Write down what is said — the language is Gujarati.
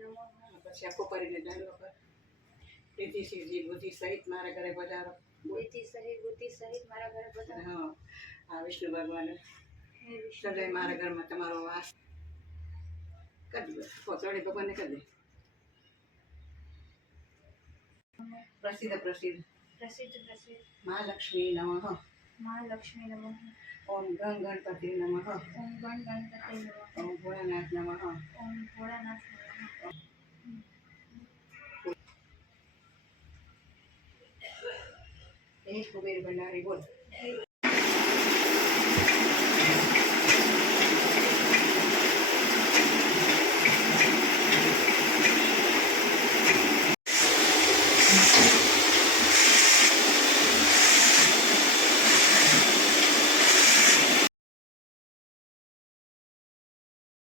નમઃ પછી આખો કરીને ડાયલો કર. રીતિ સિદ્ધિ બુદ્ધિ સહિત મારા ઘરે પધારો. રીતિ સહિત બુદ્ધિ સહિત મારા ઘરે પધારો. હા આ વિષ્ણુ ભગવાન હે વિષ્ણુ સદાય મારા ઘરમાં તમારો વાસ કરી દો. પોતળી ભગવાનને કરી દે. પ્રસિદ્ધ પ્રસિદ્ધ પ્રસિદ્ધ પ્રસિદ્ધ મહાલક્ષ્મી નમઃ. મહાલક્ષ્મી નમઃ. ઓમ ગણ ગણપતિ નમઃ. ઓમ ગણ ગણપતિ નમઃ. ઓમ ભોળાનાથ નમઃ. ઓમ ભોળાનાથ નમઃ. એ કુબેર ભંડારી બોલ.